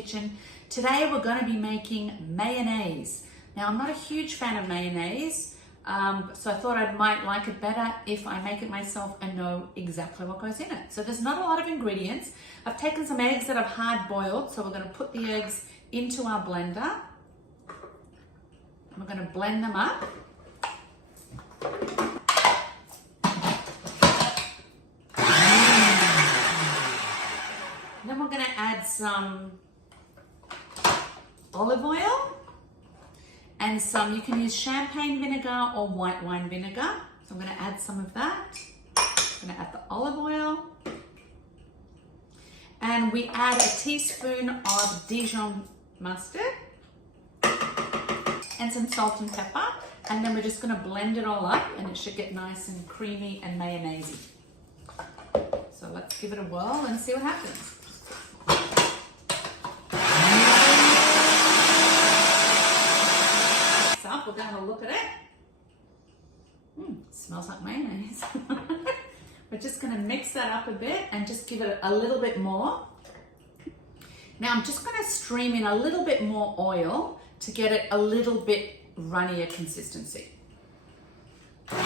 kitchen. Today we're going to be making mayonnaise. Now I'm not a huge fan of mayonnaise, so I thought I might like it better if I make it myself and know exactly what goes in it. So there's not a lot of ingredients. I've taken some eggs that I've hard boiled, so we're going to put the eggs into our blender. We're going to blend them up. Then we're going to add some olive oil and some, you can use champagne vinegar or white wine vinegar. So I'm going to add some of that. I'm going to add the olive oil. And we add a teaspoon of Dijon mustard and some salt and pepper. And then we're just going to blend it all up and it should get nice and creamy and mayonnaise-y. So let's give it a whirl and see what happens. We're going to have a look at it. It smells like mayonnaise. We're just going to mix that up a bit and just give it a little bit more. Now I'm just going to stream in a little bit more oil to get it a little bit runnier consistency. Oh,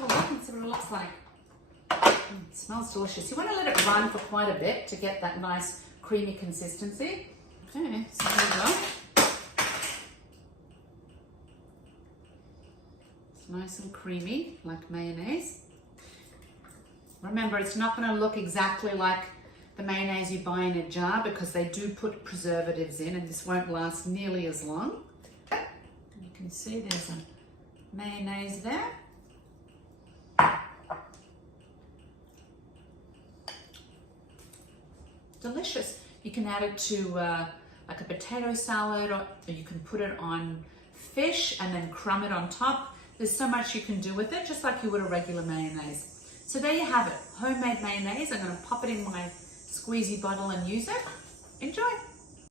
look and see what it looks like. It smells delicious. You want to let it run for quite a bit to get that nice creamy consistency. Okay, so there we go. It's nice and creamy, like mayonnaise. Remember, it's not going to look exactly like the mayonnaise you buy in a jar because they do put preservatives in and this won't last nearly as long. You can see there's a mayonnaise there. Delicious. You can add it to like a potato salad, or you can put it on fish and then crumb it on top. There's so much you can do with it, just like you would a regular mayonnaise. So there you have it, homemade mayonnaise. I'm going to pop it in my squeezy bottle and use it. Enjoy.